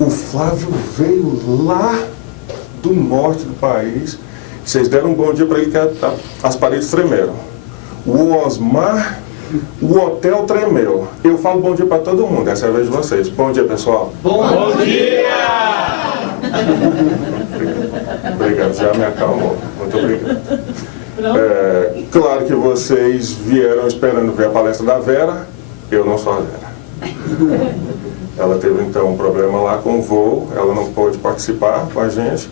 O Flávio veio lá do norte do país. Vocês deram um bom dia para ele que as paredes tremeram. O Osmar, o hotel tremeu. Eu falo bom dia para todo mundo, essa é a vez de vocês. Bom dia, pessoal. Bom dia! Obrigado, já me acalmou. Muito obrigado. Claro que vocês vieram esperando ver a palestra da Vera. Eu não sou a Vera. Ela teve então um problema lá com o voo, ela não pôde participar com a gente.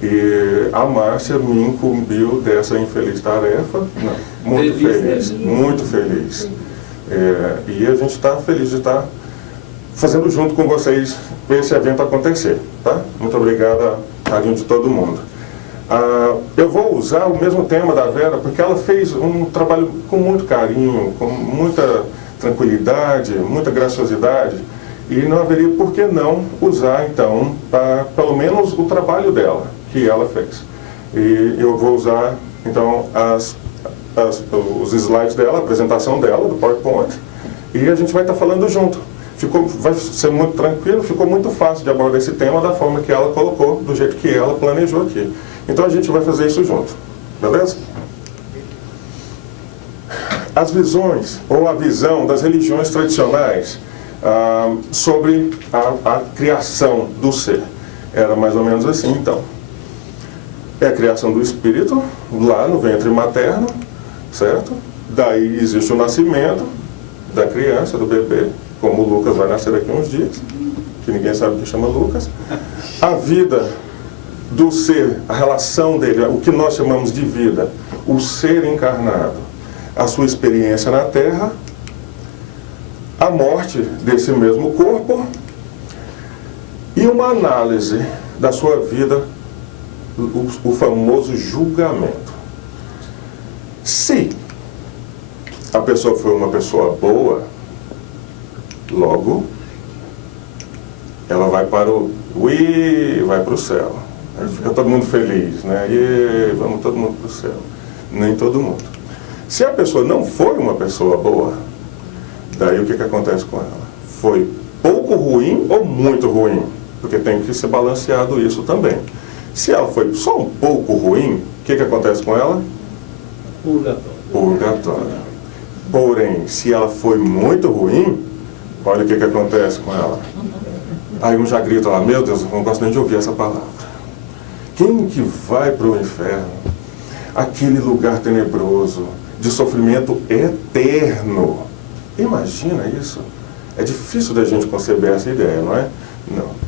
E a Márcia me incumbiu dessa infeliz tarefa. Não, muito feliz, muito feliz. E a gente está feliz de estar fazendo junto com vocês esse evento acontecer. Tá? Muito obrigado, carinho de todo mundo. Eu vou usar o mesmo tema da Vera, porque ela fez um trabalho com muito carinho, com muita tranquilidade, muita graciosidade, e não haveria por que não usar, então, pelo menos o trabalho dela, que ela fez. E eu vou usar, então, os slides dela, a apresentação dela, do PowerPoint, e a gente vai estar falando junto. Vai ser muito tranquilo, ficou muito fácil de abordar esse tema da forma que ela colocou, do jeito que ela planejou aqui. Então a gente vai fazer isso junto, beleza? As visões, ou a visão das religiões tradicionais sobre a criação do ser. Era mais ou menos assim, então. É a criação do espírito, lá no ventre materno, certo? Daí existe o nascimento da criança, do bebê, como o Lucas vai nascer daqui a uns dias, que ninguém sabe o que chama Lucas. A vida do ser, a relação dele, o que nós chamamos de vida, o ser encarnado, a sua experiência na Terra, a morte desse mesmo corpo e uma análise da sua vida, o famoso julgamento. Se a pessoa foi uma pessoa boa, logo ela vai para vai para o céu. Fica todo mundo feliz, né? E vamos todo mundo para o céu. Nem todo mundo. Se a pessoa não foi uma pessoa boa, daí o que acontece com ela? Foi pouco ruim ou muito ruim? Porque tem que ser balanceado isso também. Se ela foi só um pouco ruim, o que acontece com ela? Purgatório. Porém, se ela foi muito ruim, olha o que acontece com ela. Aí um já grita lá, meu Deus, eu não gosto nem de ouvir essa palavra. Quem que vai para o inferno? Aquele lugar tenebroso, de sofrimento eterno. Imagina isso. É difícil da gente conceber essa ideia, não é?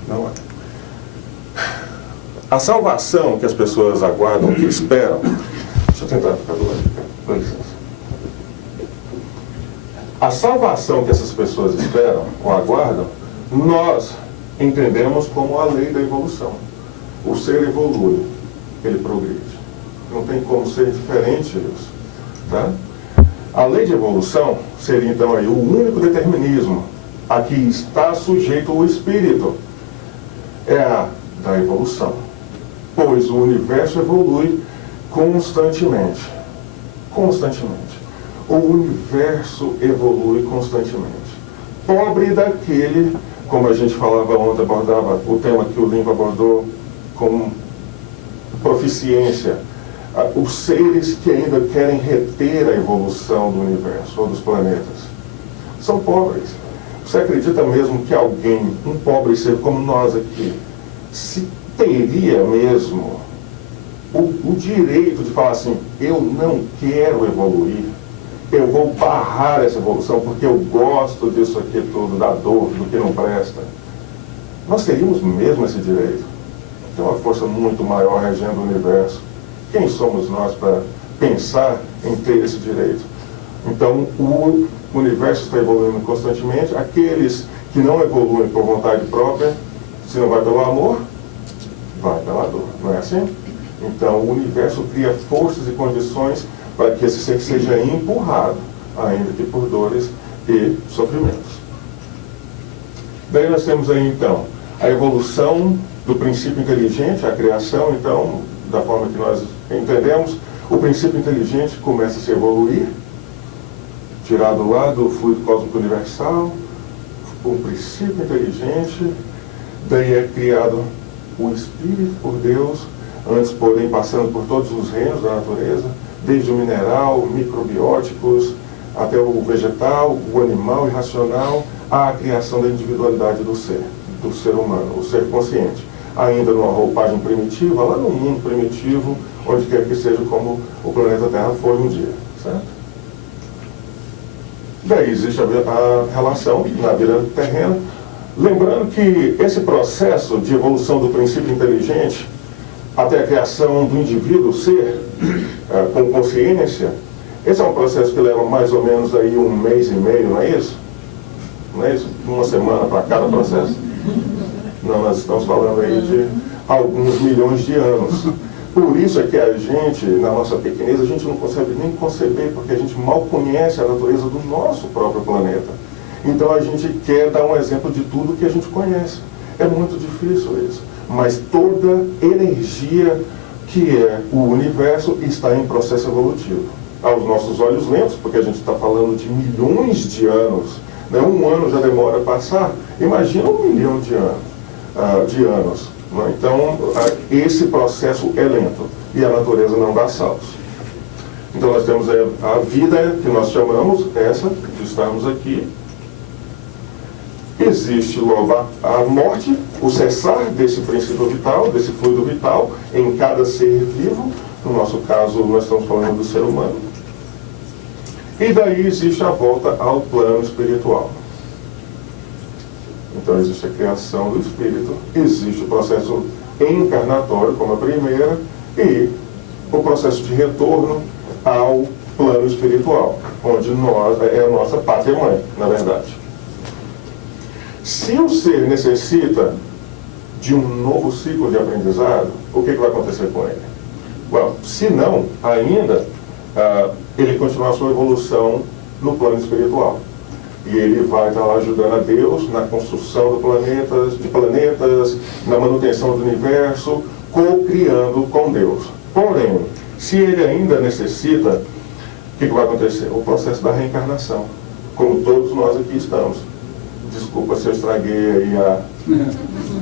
Não é. A salvação que as pessoas aguardam, que esperam... Deixa eu tentar ficar do lado. Com licença. A salvação que essas pessoas esperam ou aguardam, nós entendemos como a lei da evolução. O ser evolui, ele progride. Não tem como ser diferente disso. Tá? A lei de evolução seria então aí o único determinismo a que está sujeito o espírito. É a da evolução. Pois o universo evolui constantemente. Constantemente. O universo evolui constantemente. Pobre daquele, como a gente falava ontem, abordava o tema que o Limpo abordou com proficiência, os seres que ainda querem reter a evolução do universo ou dos planetas, são pobres. Você acredita mesmo que alguém, um pobre ser como nós aqui, se teria mesmo o direito de falar assim, eu não quero evoluir, eu vou barrar essa evolução porque eu gosto disso aqui tudo, da dor, do que não presta? Nós teríamos mesmo esse direito? Tem uma força muito maior regendo o universo. Quem somos nós para pensar em ter esse direito? Então, o universo está evoluindo constantemente. Aqueles que não evoluem por vontade própria, se não vai pelo amor, vai pela dor. Não é assim? Então, o universo cria forças e condições para que esse ser seja empurrado, ainda que por dores e sofrimentos. Daí nós temos aí, então, a evolução do princípio inteligente, a criação, então, da forma que nós entendemos, o princípio inteligente começa a se evoluir, tirado lá do fluido cósmico universal, o princípio inteligente, Daí é criado o Espírito por Deus, antes, porém, passando por todos os reinos da natureza, desde o mineral, microbióticos, até o vegetal, o animal irracional, à criação da individualidade do ser humano, o ser consciente. Ainda numa roupagem primitiva, lá no mundo primitivo, onde quer que seja, como o planeta Terra foi um dia, certo? Daí existe a relação na vida terrena. Lembrando que esse processo de evolução do princípio inteligente até a criação do indivíduo, ser com consciência, esse é um processo que leva mais ou menos aí 1 mês e meio, não é isso? Não é isso? 1 semana para cada processo? Não, nós estamos falando aí de alguns milhões de anos. Por isso é que a gente, na nossa pequenez, a gente não consegue nem conceber, porque a gente mal conhece a natureza do nosso próprio planeta. Então a gente quer dar um exemplo de tudo que a gente conhece. É muito difícil isso. Mas toda energia que é o universo está em processo evolutivo. Aos nossos olhos lentos, porque a gente está falando de milhões de anos, né? 1 ano já demora a passar, imagina 1 milhão de anos. Né? Então, esse processo é lento e a natureza não dá saltos. Então, nós temos a vida que nós chamamos, essa de estarmos aqui. Existe logo a morte, o cessar desse princípio vital, desse fluido vital em cada ser vivo. No nosso caso, nós estamos falando do ser humano. E daí existe a volta ao plano espiritual. Então existe a criação do espírito, existe o processo encarnatório como a primeira e o processo de retorno ao plano espiritual, onde é a nossa pátria-mãe, na verdade. Se o ser necessita de um novo ciclo de aprendizado, o que vai acontecer com ele? Bom, se não, ainda, ele continua a sua evolução no plano espiritual. E ele vai estar lá ajudando a Deus na construção de planetas, na manutenção do universo, co-criando com Deus. Porém, se ele ainda necessita, o que vai acontecer? O processo da reencarnação, como todos nós aqui estamos. Desculpa se eu estraguei aí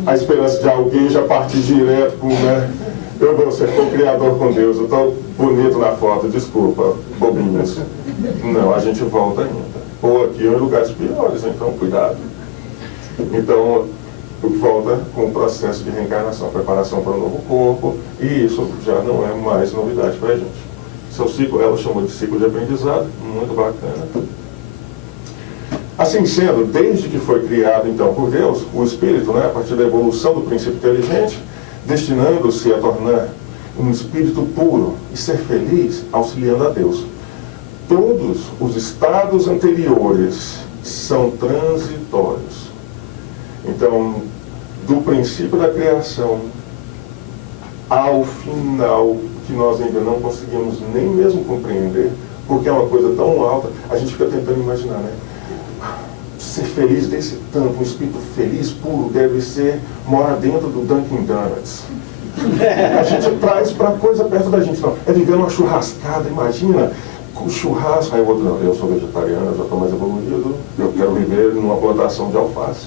a esperança de alguém já partir direto com, né? Eu vou ser co-criador com Deus, eu estou bonito na foto, desculpa, bobinhos. Não, a gente volta ainda. Ou aqui ou em lugares piores, então cuidado. Então, volta com o processo de reencarnação, preparação para um novo corpo, e isso já não é mais novidade para a gente. Seu ciclo, ela chamou de ciclo de aprendizado, muito bacana. Assim sendo, desde que foi criado então por Deus, o espírito, né, a partir da evolução do princípio inteligente, destinando-se a tornar um espírito puro e ser feliz, auxiliando a Deus. Todos os estados anteriores são transitórios. Então, do princípio da criação ao final, que nós ainda não conseguimos nem mesmo compreender, porque é uma coisa tão alta, a gente fica tentando imaginar, né? Ser feliz desse tanto, um espírito feliz, puro, deve ser morar dentro do Dunkin' Donuts. A gente traz para coisa perto da gente, não. É viver uma churrascada, imagina, com churrasco. Aí o outro, não, eu sou vegetariano, eu já estou mais evoluído, eu quero viver numa plantação de alface.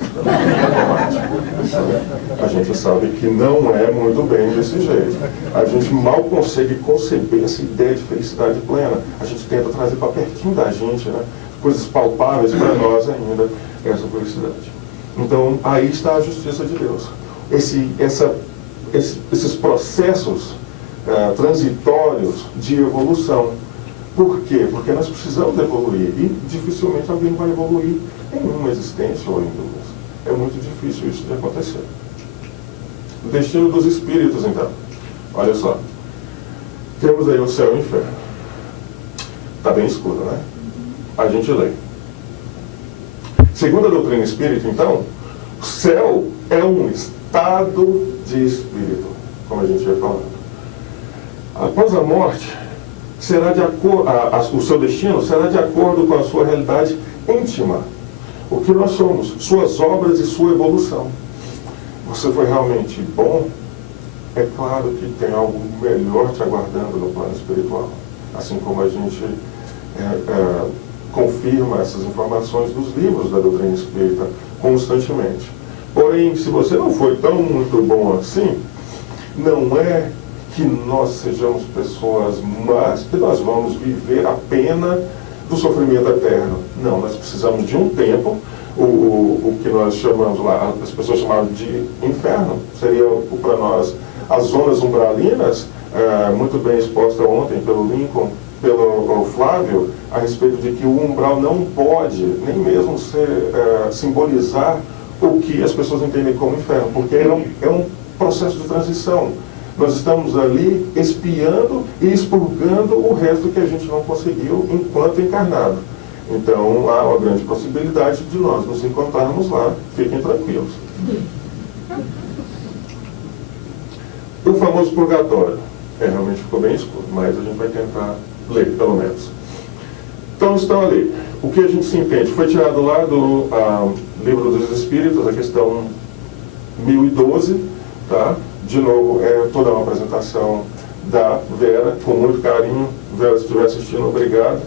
A gente sabe que não é muito bem desse jeito. A gente mal consegue conceber essa ideia de felicidade plena. A gente tenta trazer para pertinho da gente, né? Coisas palpáveis para nós ainda, essa felicidade. Então, aí está a justiça de Deus. Esses processos transitórios de evolução. Por quê? Porque nós precisamos evoluir e dificilmente alguém vai evoluir em uma existência ou em duas. É muito difícil isso de acontecer. O destino dos espíritos, então. Olha só. Temos aí o céu e o inferno. Está bem escuro, né? A gente lê. Segundo a doutrina espírita, então, o céu é um estado de espírito, como a gente ia falando. Após a morte, será o seu destino será de acordo com a sua realidade íntima, o que nós somos, suas obras e sua evolução. Você foi realmente bom? É claro que tem algo melhor te aguardando no plano espiritual, assim como a gente confirma essas informações dos livros da doutrina espírita constantemente. Porém, se você não foi tão muito bom assim, não é que nós sejamos pessoas más, que nós vamos viver a pena do sofrimento eterno. Não, nós precisamos de um tempo, o que nós chamamos lá, as pessoas chamavam de inferno, seria para nós as zonas umbralinas, muito bem exposta ontem pelo Lincoln, pelo Flávio, a respeito de que o umbral não pode nem mesmo simbolizar o que as pessoas entendem como inferno, porque é um processo de transição. Nós estamos ali espiando e expurgando o resto que a gente não conseguiu enquanto encarnado. Então, há uma grande possibilidade de nós nos encontrarmos lá. Fiquem tranquilos. O famoso purgatório. Realmente ficou bem escuro, mas a gente vai tentar ler, pelo menos. Então, estão ali. O que a gente se entende? Foi tirado lá do Livro dos Espíritos, a questão 1012, tá? De novo, é toda uma apresentação da Vera, com muito carinho. Vera, se estiver assistindo, obrigado.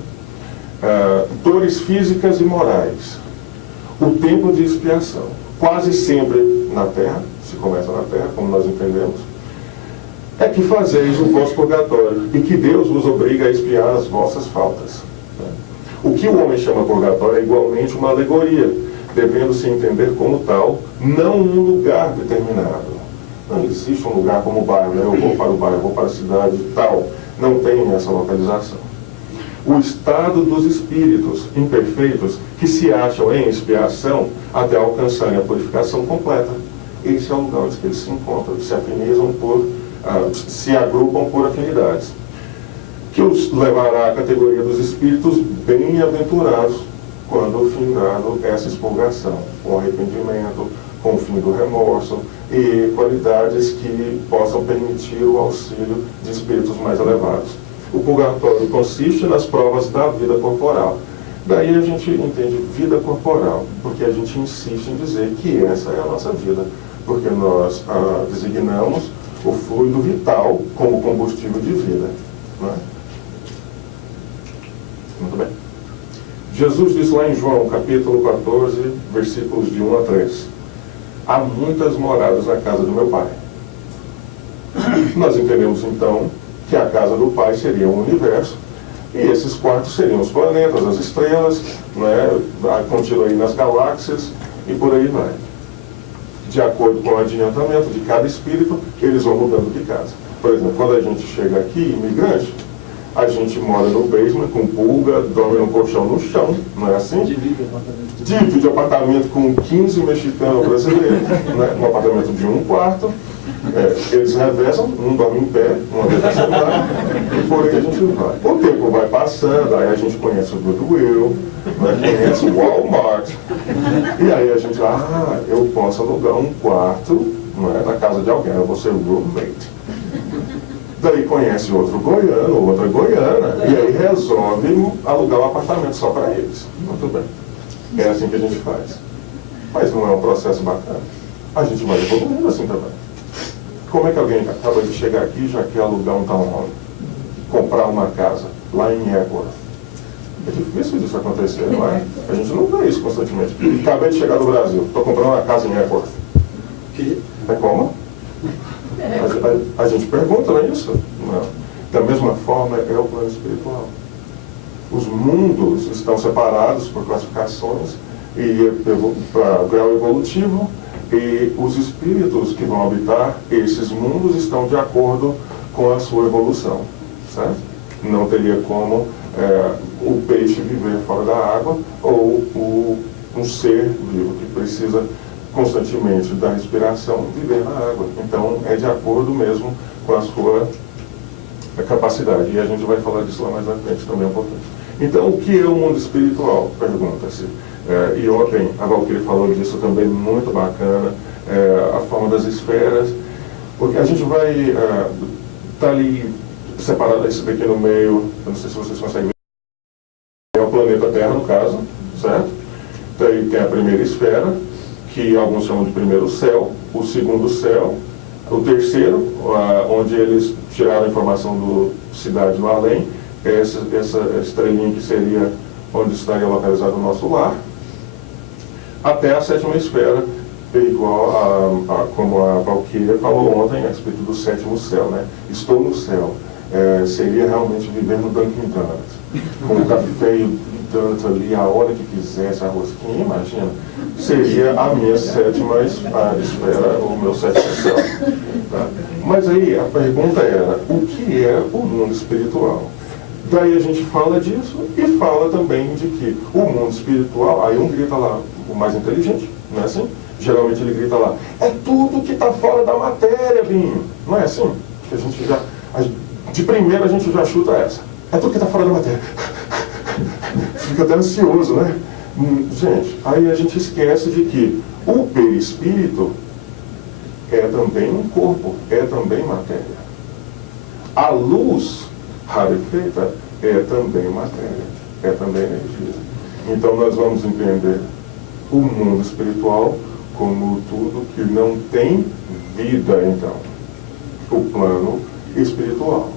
Dores físicas e morais. O tempo de expiação. Quase sempre na Terra, se começa na Terra, como nós entendemos, é que fazeis o vosso purgatório, e que Deus vos obriga a expiar as vossas faltas. O que o homem chama purgatório é igualmente uma alegoria, devendo se entender como tal, não um lugar determinado. Não existe um lugar como o bairro, né? Eu vou para o bairro, eu vou para a cidade tal. Não tem essa localização. O estado dos espíritos imperfeitos que se acham em expiação até alcançarem a purificação completa. Esse é o lugar onde eles se encontram, se afinizam se agrupam por afinidades. Que os levará à categoria dos espíritos bem-aventurados quando findado essa expurgação, com arrependimento, com o fim do remorso e qualidades que possam permitir o auxílio de espíritos mais elevados. O purgatório consiste nas provas da vida corporal. Daí a gente entende vida corporal, porque a gente insiste em dizer que essa é a nossa vida, porque nós designamos o fluido vital como combustível de vida. Não é? Muito bem. Jesus disse lá em João, capítulo 14, versículos de 1 a 3. Há muitas moradas na casa do meu Pai. Nós entendemos então que a casa do Pai seria o universo, e esses quartos seriam os planetas, as estrelas, né, contido aí nas galáxias, e por aí vai. De acordo com o adiantamento de cada espírito, eles vão mudando de casa. Por exemplo, quando a gente chega aqui, imigrante, a gente mora no basement com pulga, dorme num colchão no chão, não é assim? Divide apartamento com 15 mexicanos brasileiros, né? Um apartamento de um quarto, eles revezam, um dorme em pé, uma vez na semana, e por aí a gente vai. O tempo vai passando, aí a gente conhece o Goodwill, né? Conhece o Walmart, e aí a gente, eu posso alugar um quarto, não é, na casa de alguém, eu vou ser roommate. Daí conhece outro goiano, outra goiana, e aí resolve alugar um apartamento só para eles. Muito bem. É assim que a gente faz. Mas não é um processo bacana. A gente vai evoluindo assim também. Como é que alguém acaba de chegar aqui e já quer alugar um townhome? Comprar uma casa lá em Écora? É difícil disso acontecer, não é? A gente não vê isso constantemente. Acabei de chegar do Brasil, estou comprando uma casa em Écora. É como? A gente pergunta, não é isso? Não. Da mesma forma, é o plano espiritual. Os mundos estão separados por classificações e para grau evolutivo, e os espíritos que vão habitar esses mundos estão de acordo com a sua evolução, certo? Não teria como o peixe viver fora da água ou um ser vivo que precisa constantemente da respiração viver na água. Então é de acordo mesmo com a sua capacidade, e a gente vai falar disso lá mais à frente também um pouquinho. Então, o que é o mundo espiritual? Pergunta-se. E ontem a Valquíria falou disso também, muito bacana, a forma das esferas, porque a gente vai estar ali separado isso daqui no meio, eu não sei se vocês conseguem ver, é o planeta Terra no caso, certo? Daí tem a primeira esfera, que alguns chamam de primeiro céu, o segundo céu, o terceiro, onde eles tiraram a informação do Cidade do Além, essa estrelinha que seria onde estaria localizado o nosso lar, até a sétima esfera, é igual como a Valquíria falou ontem a respeito do sétimo céu, né? Estou no céu. Seria realmente viver no Dunkin' Donuts, com o café e o Donuts ali a hora que quisesse, a rosquinha, imagina. Seria a minha sétima esfera, o meu sétimo céu. Tá? Mas aí a pergunta era, o que é o mundo espiritual? Daí a gente fala disso e fala também de que o mundo espiritual, aí um grita lá, o mais inteligente, não é assim? Geralmente ele grita lá, é tudo que está fora da matéria, Binho. Não é assim? Que a gente já, de primeira a gente já chuta essa. É tudo que está fora da matéria. Fica até ansioso, né? Gente, aí a gente esquece de que o perispírito é também um corpo, é também matéria. A luz rarefeita é também matéria, é também energia. Então nós vamos entender o mundo espiritual como tudo que não tem vida, então. O plano espiritual.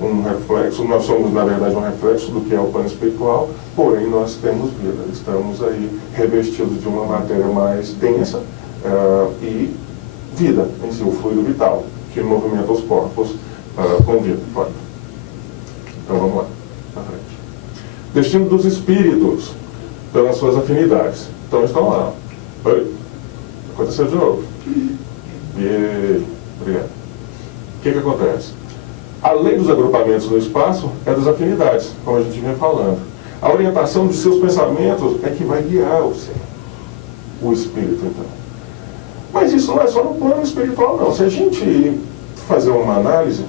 Um reflexo, nós somos na verdade um reflexo do que é o plano espiritual, porém nós temos vida. Estamos aí revestidos de uma matéria mais densa e vida em si, o fluido vital, que movimenta os corpos com vida. Pode. Então vamos lá, na frente. Destino dos espíritos, pelas suas afinidades. Então estão lá. Oi? Aconteceu de novo. E... Obrigado. O que acontece? A lei dos agrupamentos no espaço é das afinidades, como a gente vem falando. A orientação de seus pensamentos é que vai guiar o espírito, então. Mas isso não é só no plano espiritual, não. Se a gente fazer uma análise,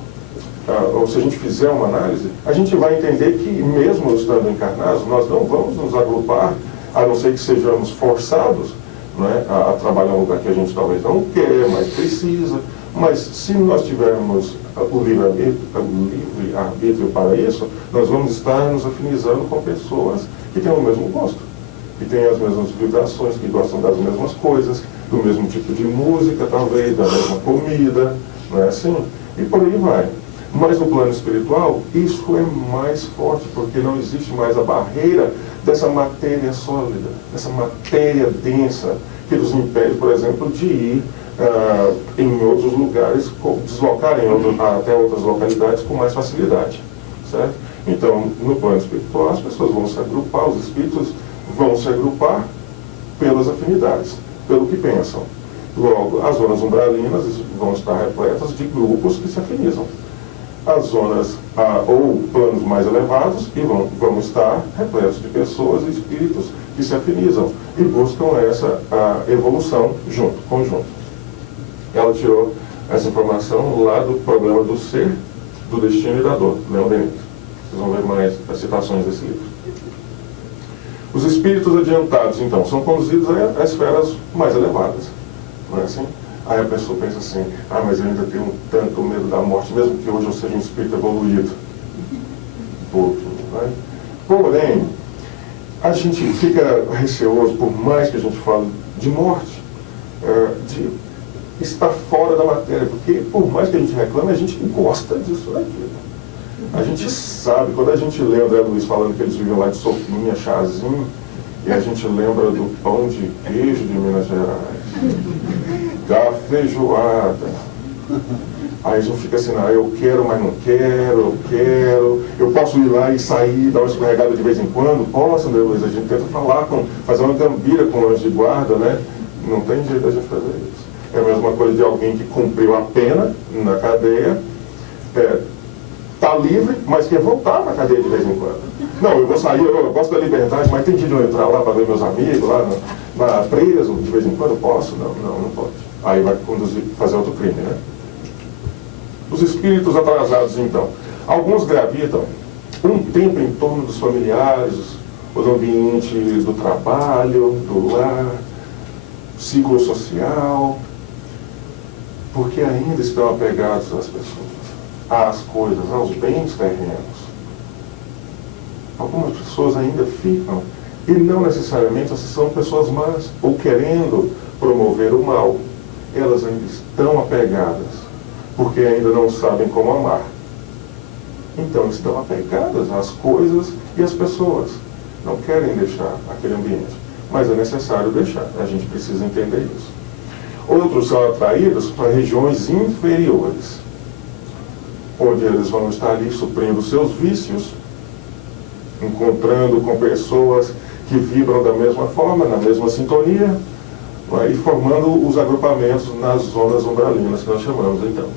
ou se a gente fizer uma análise, a gente vai entender que, mesmo estando encarnados, nós não vamos nos agrupar, a não ser que sejamos forçados, né, a trabalhar em um lugar que a gente talvez não quer, mas precisa. Mas se nós tivermos o livre-arbítrio para isso, nós vamos estar nos afinizando com pessoas que têm o mesmo gosto, que têm as mesmas vibrações, que gostam das mesmas coisas, do mesmo tipo de música, talvez, da mesma comida, não é assim? E por aí vai. Mas no plano espiritual, isso é mais forte, porque não existe mais a barreira dessa matéria sólida, dessa matéria densa, que nos impede, por exemplo, de ir em outros lugares, deslocarem até outras localidades com mais facilidade, certo? Então, no plano espiritual, as pessoas vão se agrupar, os espíritos vão se agrupar pelas afinidades, pelo que pensam. Logo, as zonas umbralinas vão estar repletas de grupos que se afinizam. As zonas ou planos mais elevados e vão estar repletos de pessoas e espíritos que se afinizam e buscam essa evolução conjunto. Ela tirou essa informação lá do problema do ser, do destino e da dor, Leon Denis. Vocês vão ver mais as citações desse livro. Os espíritos adiantados, então, são conduzidos a esferas mais elevadas. Não é assim? Aí a pessoa pensa assim, mas eu ainda tenho tanto medo da morte, mesmo que hoje eu seja um espírito evoluído. Né? Porém, a gente fica receoso, por mais que a gente fale de morte, de estar fora da matéria, porque por mais que a gente reclame, a gente gosta disso daqui. A gente sabe, quando a gente lê o André Luiz falando que eles viviam lá de sopinha, chazinho, e a gente lembra do pão de queijo de Minas Gerais, da feijoada. Aí a gente fica assim, eu quero, mas não quero, eu posso ir lá e sair, dar uma escorregada de vez em quando? Posso, André Luiz, a gente tenta fazer uma gambira com o anjo de guarda, né? Não tem jeito da gente fazer isso. É a mesma coisa de alguém que cumpriu a pena na cadeia, está livre, mas quer voltar para a cadeia de vez em quando. Não, eu vou sair, eu gosto da liberdade, mas tem dia de eu entrar lá para ver meus amigos, lá preso, de vez em quando? Posso? Não pode. Aí vai fazer outro crime, né? Os espíritos atrasados, então. Alguns gravitam um tempo em torno dos familiares, os ambientes do trabalho, do lar, ciclo social, porque ainda estão apegados às pessoas, às coisas, aos bens terrenos. Algumas pessoas ainda ficam, e não necessariamente são pessoas más, ou querendo promover o mal. Elas ainda estão apegadas, porque ainda não sabem como amar. Então estão apegadas às coisas e às pessoas. Não querem deixar aquele ambiente, mas é necessário deixar, a gente precisa entender isso. Outros são atraídos para regiões inferiores, onde eles vão estar ali suprindo seus vícios, encontrando com pessoas que vibram da mesma forma, na mesma sintonia, e formando os agrupamentos nas zonas umbralinas que nós chamamos, então.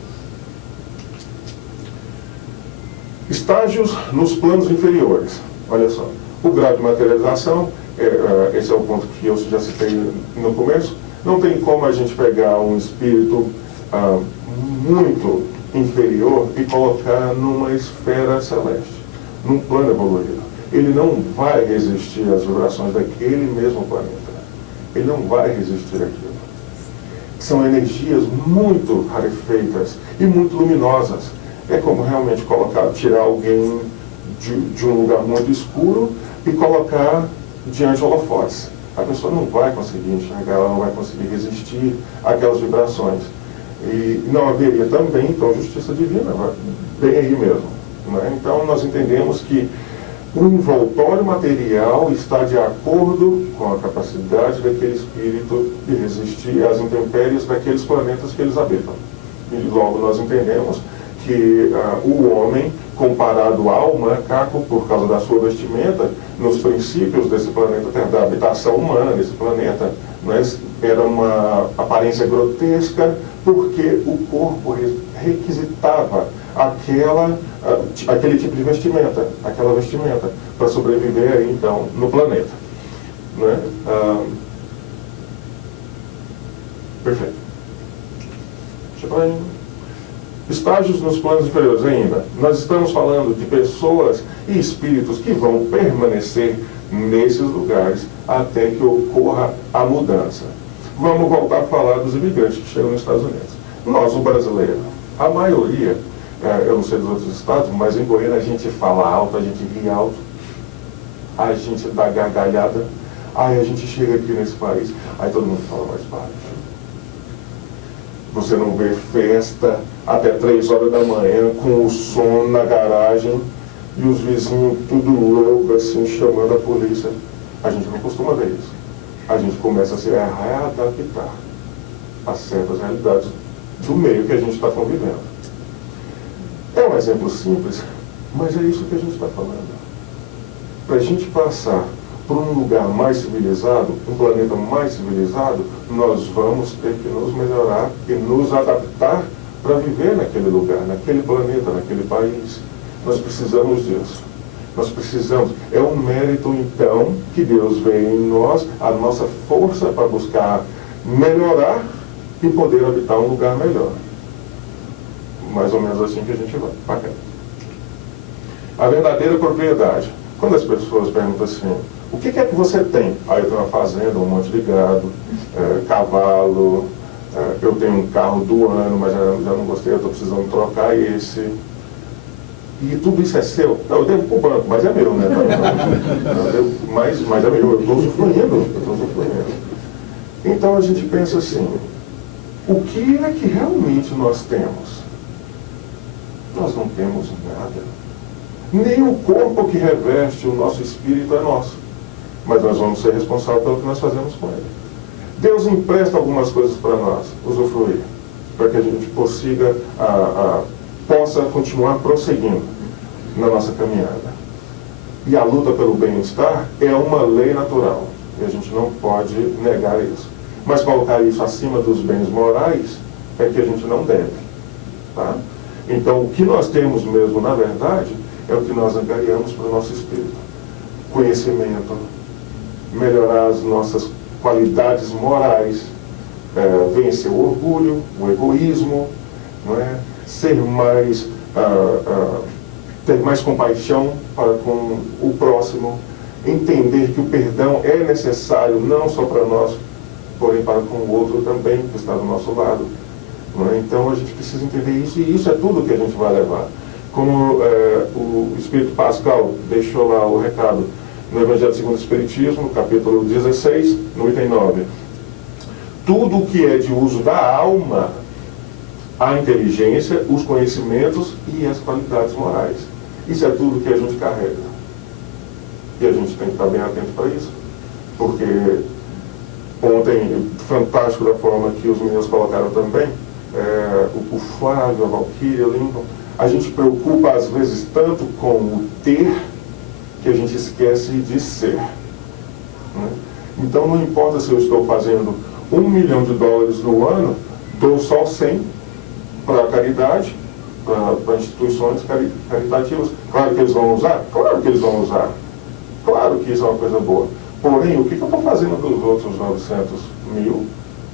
Estágios nos planos inferiores. Olha só, o grau de materialização, esse é o ponto que eu já citei no começo. Não tem como a gente pegar um espírito muito inferior e colocar numa esfera celeste, num plano evoluído. Ele não vai resistir às vibrações daquele mesmo planeta. Ele não vai resistir àquilo. São energias muito rarefeitas e muito luminosas. É como realmente tirar alguém de um lugar muito escuro e colocar diante de holofotes. A pessoa não vai conseguir enxergar, ela não vai conseguir resistir àquelas vibrações. E não haveria também, então, justiça divina, bem aí mesmo. Né? Então, nós entendemos que o envoltório material está de acordo com a capacidade daquele espírito de resistir às intempéries daqueles planetas que eles habitam. E logo nós entendemos que o homem, comparado ao macaco, por causa da sua vestimenta, nos princípios desse planeta, da habitação humana nesse planeta, né, era uma aparência grotesca, porque o corpo requisitava aquele tipo de vestimenta, aquela vestimenta, para sobreviver aí, então, no planeta. Né? Perfeito. Deixa eu ver. Estágios nos planos inferiores ainda. Nós estamos falando de pessoas e espíritos que vão permanecer nesses lugares até que ocorra a mudança. Vamos voltar a falar dos imigrantes que chegam nos Estados Unidos. Nós, o brasileiro, a maioria, eu não sei dos outros estados, mas em Goiânia a gente fala alto, a gente ri alto, a gente dá gargalhada, aí a gente chega aqui nesse país, aí todo mundo fala mais baixo. Você não vê festa até 3 horas da manhã com o som na garagem e os vizinhos tudo louco assim, chamando a polícia. A gente não costuma ver isso. A gente começa a se readaptar a certas realidades do meio que a gente está convivendo. É um exemplo simples, mas é isso que a gente está falando. Para a gente passar por um lugar mais civilizado, um planeta mais civilizado, nós vamos ter que nos melhorar e nos adaptar para viver naquele lugar, naquele planeta, naquele país. Nós precisamos disso. Nós precisamos. É um mérito, então, que Deus vê em nós, a nossa força para buscar melhorar e poder habitar um lugar melhor. Mais ou menos assim que a gente vai. Bacana. A verdadeira propriedade. Quando as pessoas perguntam assim, o que é que você tem? Aí eu tenho uma fazenda, um monte de gado, cavalo, eu tenho um carro do ano, mas já não gostei, eu estou precisando trocar esse. E tudo isso é seu? Não, eu devo para o banco, mas é meu, né? Mas é meu, eu estou usufruindo. Então a gente pensa assim, o que é que realmente nós temos? Nós não temos nada. Nem o corpo que reveste o nosso espírito é nosso. Mas nós vamos ser responsáveis pelo que nós fazemos com ele. Deus empresta algumas coisas para nós, usufruir, para que a gente possa continuar prosseguindo na nossa caminhada. E a luta pelo bem-estar é uma lei natural, e a gente não pode negar isso. Mas colocar isso acima dos bens morais é que a gente não deve. Tá? Então, o que nós temos mesmo, na verdade, é o que nós angariamos para o nosso espírito. Conhecimento, melhorar as nossas qualidades morais, vencer o orgulho, o egoísmo, não é? Ser mais, ter mais compaixão para com o próximo, entender que o perdão é necessário não só para nós, porém para com o outro também, que está do nosso lado. Não é? Então a gente precisa entender isso, e isso é tudo que a gente vai levar. Como o Espírito Pascal deixou lá o recado no Evangelho segundo o Espiritismo, capítulo 16, no item 9. Tudo o que é de uso da alma, a inteligência, os conhecimentos e as qualidades morais. Isso é tudo que a gente carrega. E a gente tem que estar bem atento para isso. Porque ontem fantástico da forma que os meninos colocaram também, o Flávio, a Valquíria, o Lincoln. A gente preocupa às vezes tanto com o ter que a gente esquece de ser, né? Então não importa se eu estou fazendo $1 milhão no ano, dou só 100 para a caridade, para instituições caritativas. Claro que eles vão usar? Claro que eles vão usar. Claro que isso é uma coisa boa. Porém, o que eu estou fazendo dos outros 900 mil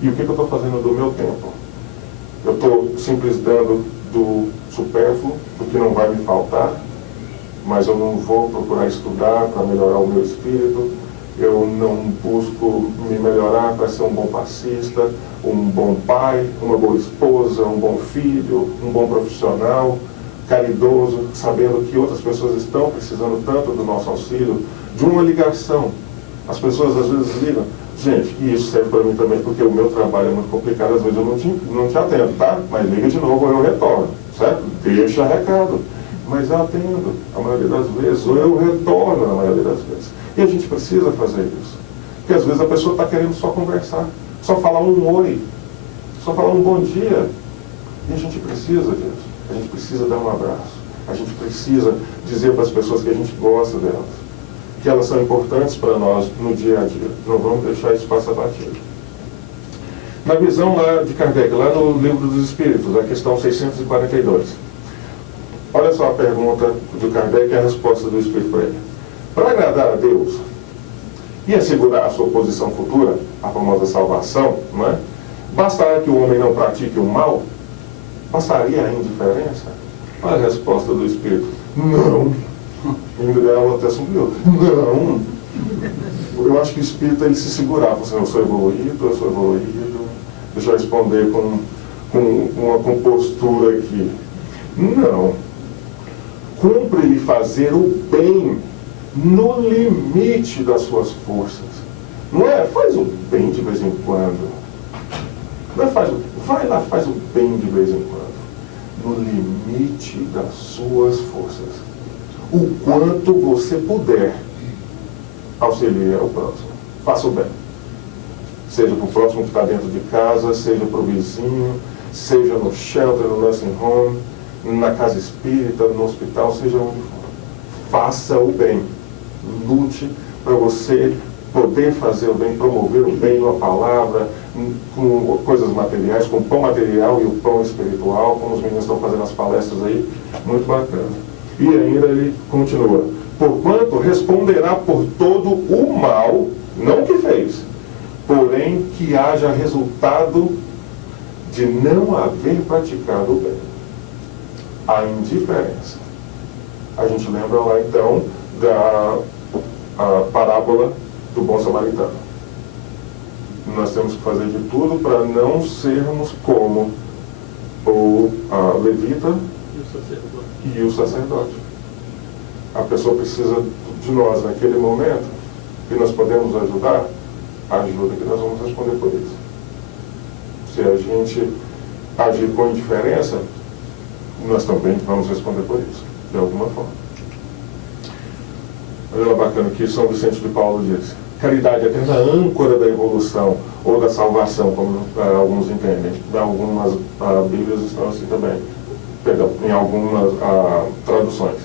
e o que eu estou fazendo do meu tempo? Eu estou simplesmente dando do supérfluo, do que não vai me faltar, mas eu não vou procurar estudar para melhorar o meu espírito, eu não busco me melhorar para ser um bom passista, um bom pai, uma boa esposa, um bom filho, um bom profissional, caridoso, sabendo que outras pessoas estão precisando tanto do nosso auxílio, de uma ligação. As pessoas às vezes ligam, gente, e isso serve para mim também, porque o meu trabalho é muito complicado, às vezes eu não te atendo, tá? Mas liga de novo ou eu retorno, certo? Deixa recado. Mas eu atendo, a maioria das vezes, ou eu retorno na maioria das vezes. E a gente precisa fazer isso. Porque às vezes a pessoa está querendo só conversar, só falar um oi, só falar um bom dia. E a gente precisa disso. A gente precisa dar um abraço. A gente precisa dizer para as pessoas que a gente gosta delas, que elas são importantes para nós no dia a dia. Não vamos deixar isso passar batido. Na visão lá de Kardec, lá no Livro dos Espíritos, a questão 642. Olha só a pergunta de Kardec e a resposta do Espírito para ele. Para agradar a Deus e assegurar a sua posição futura, a famosa salvação, não é? Bastará que o homem não pratique o mal? Bastaria a indiferença? Olha a resposta do Espírito. Não. Ainda ela até subiu. Não. Eu acho que o Espírito ele se segurava. Assim, eu sou evoluído. Deixa eu responder com uma compostura aqui. Não. Cumpre-lhe fazer o bem no limite das suas forças. Não é faz o bem de vez em quando. Não é vai lá, faz o bem de vez em quando. No limite das suas forças. O quanto você puder, auxilie o próximo. Faça o bem. Seja para o próximo que está dentro de casa, seja para o vizinho, seja no shelter, no nursing home, na casa espírita, no hospital, seja onde for. Faça o bem. Lute para você poder fazer o bem, promover o bem, uma palavra, com coisas materiais, com o pão material e o pão espiritual, como os meninos estão fazendo as palestras aí, muito bacana. E ainda ele continua, porquanto responderá por todo o mal, não que fez, porém que haja resultado de não haver praticado o bem. A indiferença. A gente lembra lá então da parábola do bom samaritano. Nós temos que fazer de tudo para não sermos como o levita e o sacerdote. A pessoa precisa de nós naquele momento e nós podemos ajudar, ajuda que nós vamos responder por isso. Se a gente agir com indiferença, nós também vamos responder por isso, de alguma forma. Olha lá bacana que São Vicente de Paulo diz. Caridade é apenas a âncora da evolução ou da salvação, como alguns entendem. Em algumas Bíblias estão assim também. Perdão, em algumas traduções.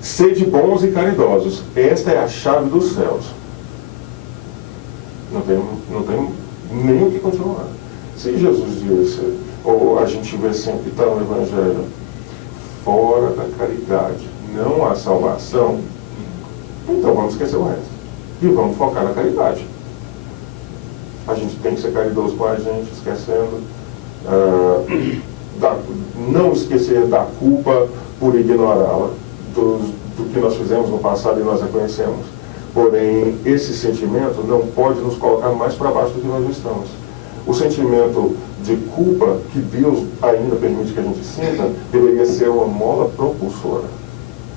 Sede bons e caridosos. Esta é a chave dos céus. Não tem nem o que continuar. Se Jesus disse, ou a gente vê sempre que está no Evangelho, fora da caridade não há salvação, então vamos esquecer o resto. E vamos focar na caridade. A gente tem que ser caridoso com a gente, esquecendo, não esquecer da culpa por ignorá-la, do que nós fizemos no passado e nós reconhecemos. Porém, esse sentimento não pode nos colocar mais para baixo do que nós já estamos. O sentimento de culpa que Deus ainda permite que a gente sinta deveria ser uma mola propulsora.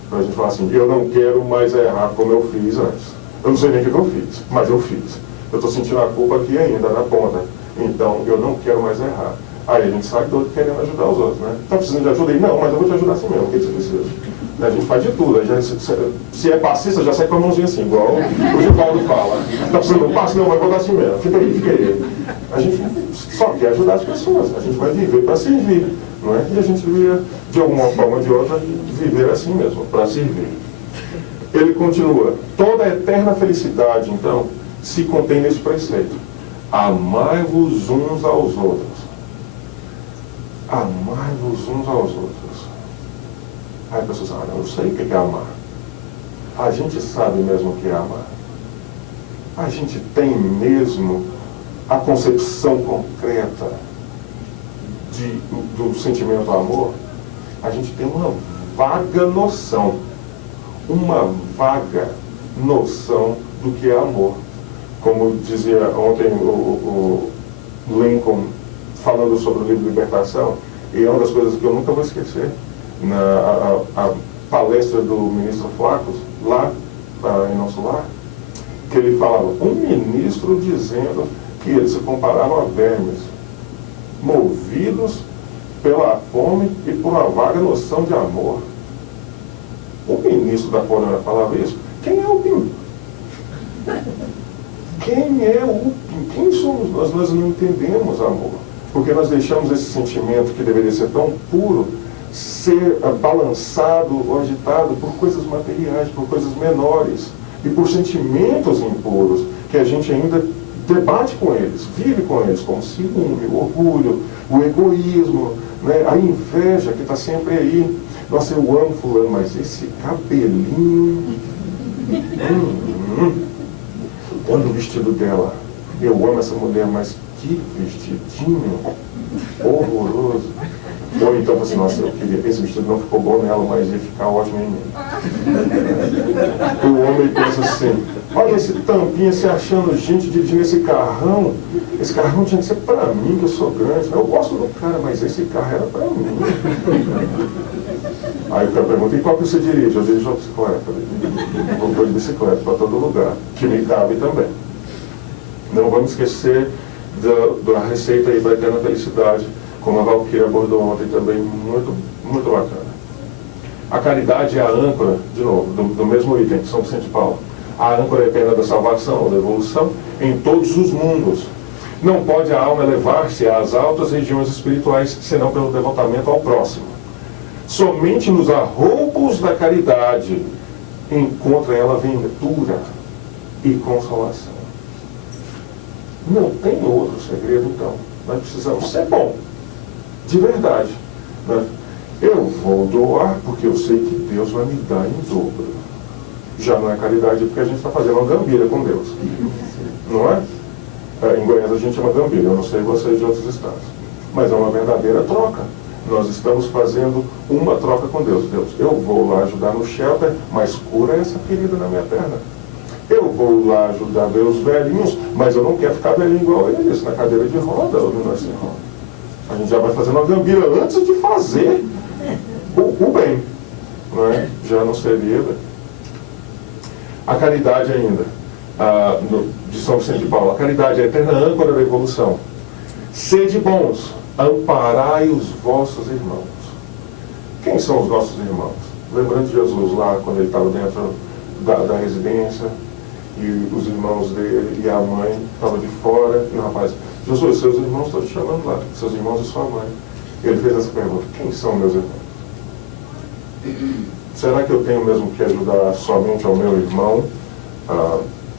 Para a gente falar assim, eu não quero mais errar como eu fiz antes. Eu não sei nem o que eu fiz, mas eu fiz. Eu estou sentindo a culpa aqui ainda, na ponta. Então, eu não quero mais errar. Aí a gente sai todo querendo ajudar os outros, né? Está precisando de ajuda? Não, mas eu vou te ajudar assim mesmo. O que você precisa? A gente faz de tudo. Se é passista, já sai com a mãozinha assim, igual o Givaldo fala. Está precisando de um passe? Não, mas vou dar assim mesmo. Fica aí. A gente só quer ajudar as pessoas. A gente vai viver para servir. Não é? E a gente devia, de alguma forma ou de outra, viver assim mesmo, para servir. Ele continua: toda a eterna felicidade, então, se contém nesse preceito: amai-vos uns aos outros. Amai-vos uns aos outros. Aí a pessoa diz: não, eu sei o que é amar. A gente sabe mesmo o que é amar. A gente tem mesmo a concepção concreta do sentimento amor. A gente tem uma vaga noção do que é amor. Como dizia ontem o Lincoln, falando sobre o livro Libertação, e é uma das coisas que eu nunca vou esquecer, a palestra do ministro Flacos, lá em nosso lar, que ele falava, um ministro dizendo que eles se comparavam a vermes, movidos pela fome e por uma vaga noção de amor. O ministro da Colônia falava isso. Quem é o PIM? Quem é o PIM? Quem somos nós? Nós não entendemos amor. Porque nós deixamos esse sentimento que deveria ser tão puro ser balançado ou agitado por coisas materiais, por coisas menores e por sentimentos impuros que a gente ainda debate com eles, vive com eles, como o ciúme, o orgulho, o egoísmo, né? A inveja que está sempre aí. Nossa, eu amo fulano, mas esse cabelinho... Olha o vestido dela. Eu amo essa mulher, mas que vestidinho horroroso. Ou então, assim, nossa, eu queria, esse vestido não ficou bom nela, mas ia ficar ótimo em mim. O homem pensa assim, olha esse tampinha se achando gente dirigindo esse carrão tinha que ser para mim, que eu sou grande. Eu gosto do cara, mas esse carro era para mim. Aí o cara pergunta, e qual que você dirige? Eu dirijo a bicicleta. Eu vou de bicicleta para todo lugar, que me cabe também. Não vamos esquecer da receita aí para a eterna felicidade, como a Valquíria abordou ontem também, muito, muito bacana. A caridade é a âncora, de novo, do mesmo item, de São Vicente de Paulo. A âncora eterna da salvação, da evolução, em todos os mundos. Não pode a alma elevar-se às altas regiões espirituais, senão pelo devotamento ao próximo. Somente nos arroubos da caridade encontra ela ventura e consolação. Não tem outro segredo, então. Nós precisamos ser bom, de verdade. Né? Eu vou doar porque eu sei que Deus vai me dar em dobro. Já não é caridade porque a gente está fazendo uma gambira com Deus. Não é? Em Goiás a gente chama gambira, eu não sei vocês de outros estados. Mas é uma verdadeira troca. Nós estamos fazendo uma troca com Deus. Deus, eu vou lá ajudar no shelter, mas cura essa ferida na minha perna. Eu vou lá ajudar meus velhinhos, mas eu não quero ficar velhinho igual eles, na cadeira de roda. A gente já vai fazendo uma gambira antes de fazer o bem. Não é? Já não seria bem. A caridade ainda, de São Vicente de Paulo. A caridade é a eterna âncora da evolução. Sede bons, amparai os vossos irmãos. Quem são os nossos irmãos? Lembrando de Jesus lá, quando ele estava dentro da residência, e os irmãos dele e a mãe estavam de fora, e o rapaz, Jesus, seus irmãos estão te chamando lá, seus irmãos e sua mãe. Ele fez essa pergunta: quem são meus irmãos? Será que eu tenho mesmo que ajudar somente ao meu irmão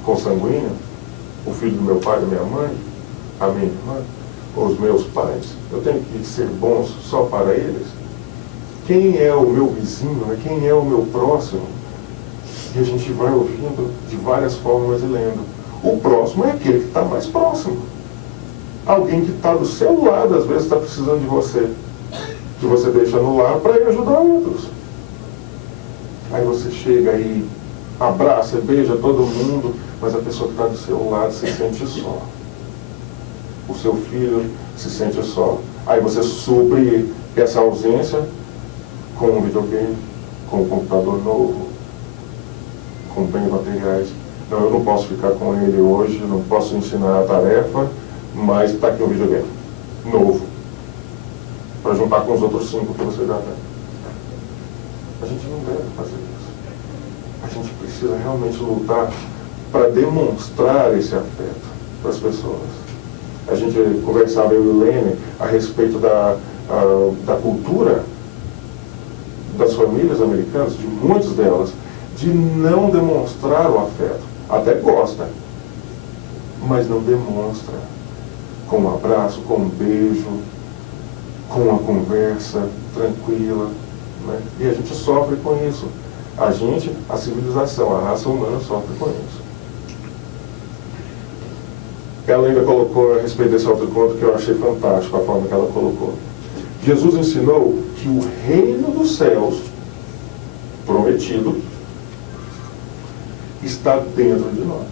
consanguíneo, o filho do meu pai e da minha mãe, a minha irmã, ou os meus pais? Eu tenho que ser bons só para eles? Quem é o meu vizinho, né? Quem é o meu próximo? E a gente vai ouvindo de várias formas e lendo. O próximo é aquele que está mais próximo. Alguém que está do seu lado, às vezes está precisando de você, que você deixa no lar para ir ajudar outros. Aí você chega e abraça, beija todo mundo, mas a pessoa que está do seu lado se sente só. O seu filho se sente só. Aí você supre essa ausência com um videogame, com um computador novo, com bens materiais. Então eu não posso ficar com ele hoje, não posso ensinar a tarefa, mas está aqui um videogame novo, para juntar com os outros 5 que você já tem. A gente não deve fazer isso. A gente precisa realmente lutar para demonstrar esse afeto para as pessoas. A gente conversava, eu e o Lene, a respeito da cultura das famílias americanas, de muitas delas, de não demonstrar o afeto. Até gosta, mas não demonstra com um abraço, com um beijo, com uma conversa tranquila, né? E a gente sofre com isso. A civilização, a raça humana sofre com isso. Ela ainda colocou a respeito desse outro conto que eu achei fantástico, a forma que ela colocou. Jesus ensinou que o reino dos céus, prometido, está dentro de nós.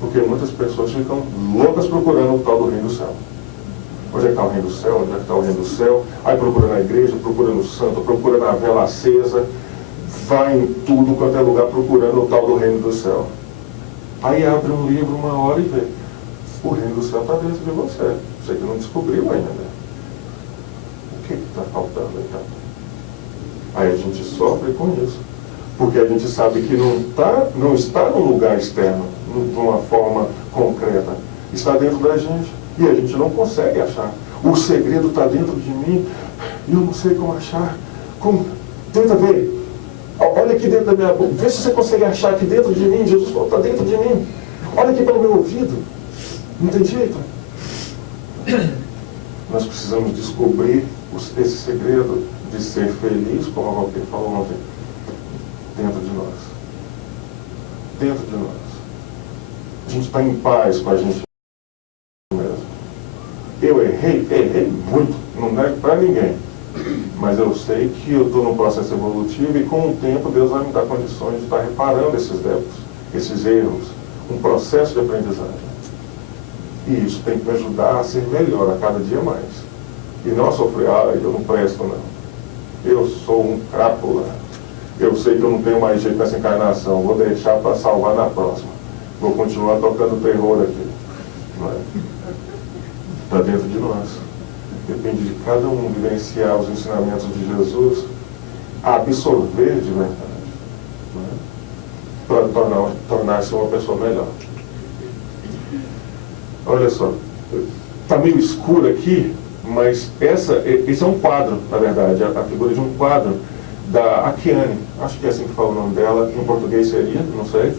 Porque muitas pessoas ficam loucas procurando o tal do reino do céu. Onde é que está o reino do céu? Onde é que está o reino do céu? Aí procura na igreja, procura no santo, procura na vela acesa, vai em tudo quanto é lugar procurando o tal do reino do céu. Aí abre um livro uma hora e vê. O reino do céu está dentro de você. Você que não descobriu ainda. O que está faltando então? Aí a gente sofre com isso. Porque a gente sabe que não está num lugar externo, de uma forma concreta. Está dentro da gente. E a gente não consegue achar. O segredo está dentro de mim e eu não sei como achar. Como? Tenta ver. Olha aqui dentro da minha boca. Vê se você consegue achar aqui dentro de mim. Jesus falou, está dentro de mim. Olha aqui pelo meu ouvido. Não tem jeito. Nós precisamos descobrir esse segredo de ser feliz, como a Valquir falou ontem, dentro de nós. Dentro de nós. A gente está em paz com a gente mesmo. Eu errei muito, não nego para ninguém. Mas eu sei que eu estou num processo evolutivo e com o tempo Deus vai me dar condições de estar reparando esses débitos, esses erros. Um processo de aprendizagem. E isso tem que me ajudar a ser melhor a cada dia mais. E não a sofrer, eu não presto não. Eu sou um crápula. Eu sei que eu não tenho mais jeito nessa encarnação. Vou deixar para salvar na próxima. Vou continuar tocando terror aqui. Não é? Está dentro de nós. Depende de cada um vivenciar os ensinamentos de Jesus, absorver de verdade, não é? Para tornar-se uma pessoa melhor. Olha só, está meio escuro aqui, mas esse é um quadro, na verdade, a figura de um quadro da Akiane, acho que é assim que fala o nome dela, em português seria, não sei.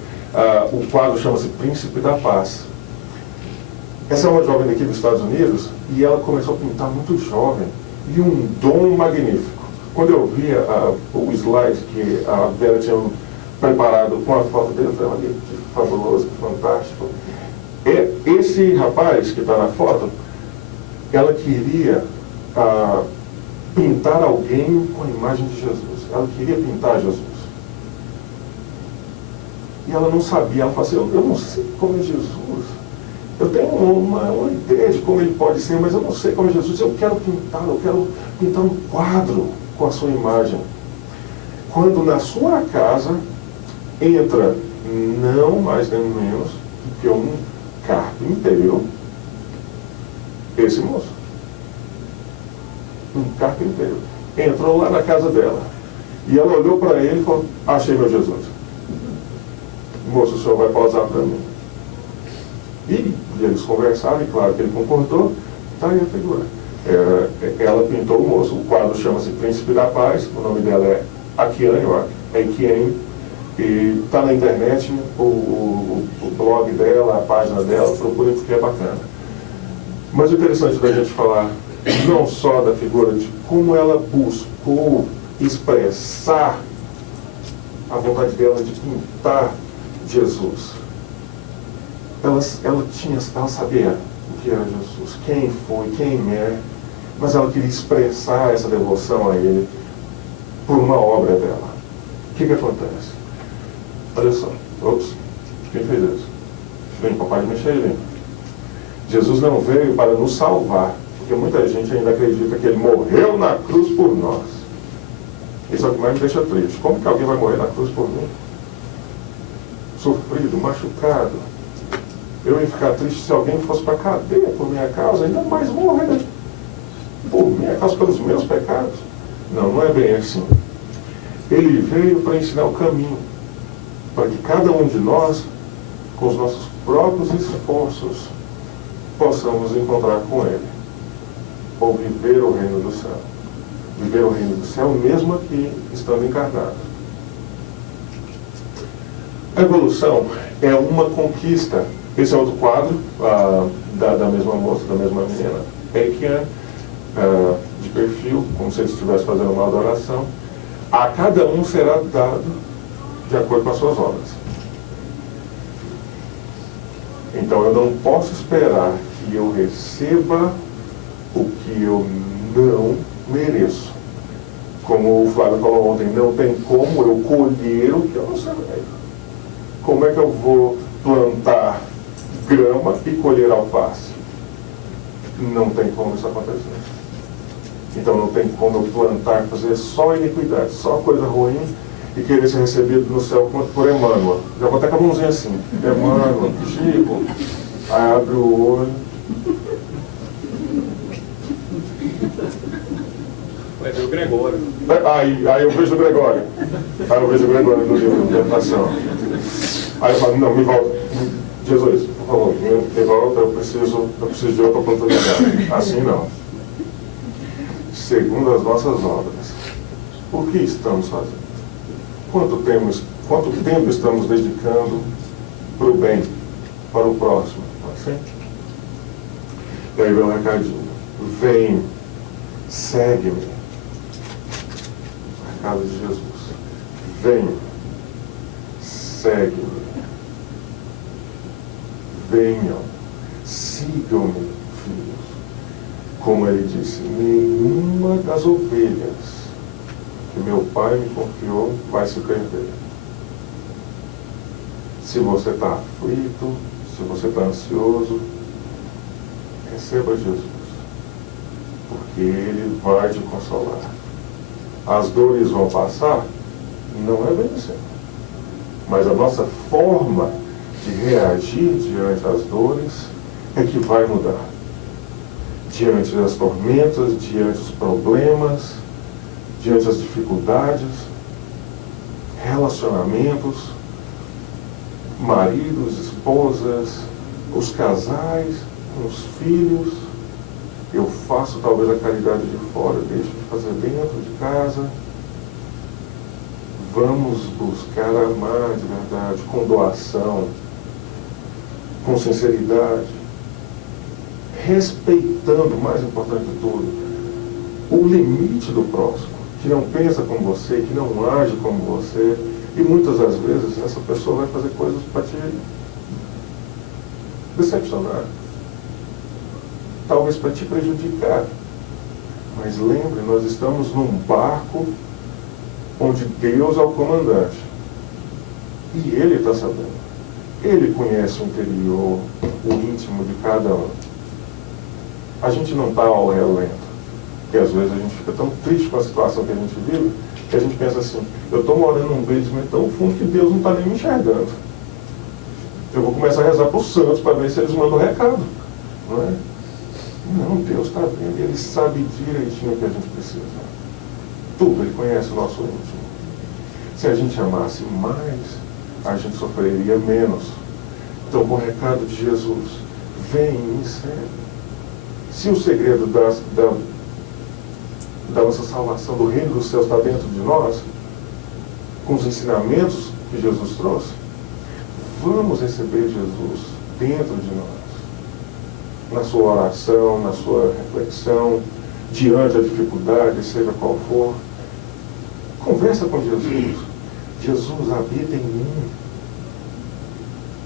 O quadro chama-se Príncipe da Paz. Essa é uma jovem daqui dos Estados Unidos e ela começou a pintar muito jovem e um dom magnífico. Quando eu vi o slide que a Vera tinha preparado com a foto dele, eu falei, olha que fabuloso, que fantástico. Esse rapaz que está na foto, ela queria pintar alguém com a imagem de Jesus. Ela queria pintar Jesus. E ela não sabia, ela falou assim, eu não sei como é Jesus. Eu tenho uma ideia de como ele pode ser, mas eu não sei como é Jesus. Eu quero pintar um quadro com a sua imagem. Quando na sua casa entra não mais nem menos do que um carpinteiro, esse moço. Um carpinteiro. Entrou lá na casa dela. E ela olhou para ele e falou, achei meu Jesus. Moço, o senhor vai posar para mim. E eles conversaram, e claro que ele concordou, está aí a figura. Ela pintou o moço, o quadro chama-se Príncipe da Paz, o nome dela é Akiane, e está na internet, o blog dela, a página dela, procurem porque é bacana. Mas o interessante da gente falar não só da figura, de como ela buscou expressar a vontade dela de pintar Jesus. Ela sabia o que era Jesus, quem foi, quem é, mas ela queria expressar essa devoção a ele por uma obra dela. O que acontece? Olha só, quem fez isso? Vem, papai, mexer aí. Jesus não veio para nos salvar, porque muita gente ainda acredita que ele morreu na cruz por nós. Isso é o que mais me deixa triste. Como que alguém vai morrer na cruz por mim? Sofrido, machucado. Eu ia ficar triste se alguém fosse para a cadeia por minha causa, ainda mais morrer por minha causa, pelos meus pecados. Não é bem assim. Ele veio para ensinar o caminho, para que cada um de nós, com os nossos próprios esforços, possamos encontrar com Ele, ou viver o reino do céu. Viver o reino do céu mesmo aqui, estando encarnado. A evolução é uma conquista. Esse é outro quadro da mesma moça, da mesma menina, de perfil, como se ele estivesse fazendo uma adoração. A cada um será dado de acordo com as suas obras. Então eu não posso esperar que eu receba o que eu não mereço. Como o Flávio falou ontem, não tem como eu colher o que eu não sei. Como é que eu vou plantar grama e colher alface? Não tem como isso acontecer. Então não tem como eu plantar, fazer só iniquidade, só coisa ruim e querer ser recebido no céu por Emmanuel. Já vou até com a mãozinha assim. Emmanuel, Chico. Aí abre o olho. Vai ver o Gregório. Aí eu vejo o Gregório. Aí eu vejo o Gregório no livro de meditação. Aí eu falo, não, me volta. Jesus, por favor, me volta, eu preciso de outra oportunidade. Assim não. Segundo as nossas obras, o que estamos fazendo? Quanto tempo estamos dedicando para o bem, para o próximo? Assim? E aí vem um recadinho. Vem, segue-me. Recado de Jesus. Vem, segue-me. Venham, sigam-me, filhos. Como ele disse, nenhuma das ovelhas que meu pai me confiou vai se perder. Se você está aflito, se você está ansioso, receba Jesus, porque Ele vai te consolar. As dores vão passar? Não é bem assim. Mas a nossa forma de reagir diante das dores é que vai mudar. Diante das tormentas, diante dos problemas, diante das dificuldades, relacionamentos, maridos, esposas, os casais, os filhos. Eu faço talvez a caridade de fora, deixo de fazer dentro de casa. Vamos buscar amar de verdade, com doação, com sinceridade, respeitando, o mais importante de tudo, o limite do próximo, que não pensa como você, que não age como você, e muitas das vezes essa pessoa vai fazer coisas para te decepcionar, talvez para te prejudicar. Mas lembre, nós estamos num barco onde Deus é o comandante, e Ele está sabendo. Ele conhece o interior, o íntimo de cada um. A gente não está ao relento, porque às vezes a gente fica tão triste com a situação que a gente vive, que a gente pensa assim, eu estou morando num basement tão fundo que Deus não está nem me enxergando. Eu vou começar a rezar para os santos para ver se eles mandam recado. Não é? Não, Deus está vendo, Ele sabe direitinho o que a gente precisa. Tudo, Ele conhece o nosso íntimo. Se a gente amasse mais, a gente sofreria menos. Então, com o recado de Jesus, vem e me segue. Se o segredo da nossa salvação, do reino dos céus está dentro de nós, com os ensinamentos que Jesus trouxe, vamos receber Jesus dentro de nós. Na sua oração, na sua reflexão, diante da dificuldade, seja qual for. Conversa com Jesus. Jesus habita em mim,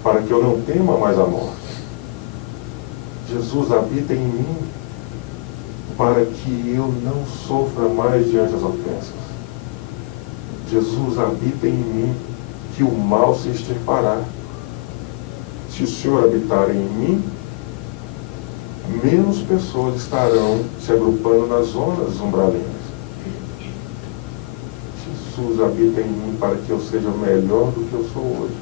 para que eu não tema mais a morte. Jesus habita em mim, para que eu não sofra mais diante das ofensas. Jesus habita em mim, que o mal se extirpará. Se o Senhor habitar em mim, menos pessoas estarão se agrupando nas zonas umbralinas. Jesus habita em mim para que eu seja melhor do que eu sou hoje,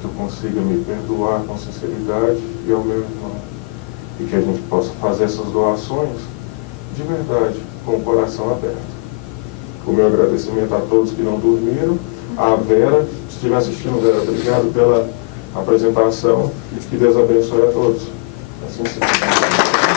que eu consiga me perdoar com sinceridade e ao meu irmão, e que a gente possa fazer essas doações de verdade, com o coração aberto. O meu agradecimento a todos que não dormiram. A Vera, se estiver assistindo, Vera, obrigado pela apresentação. Que Deus abençoe a todos. Assim seja.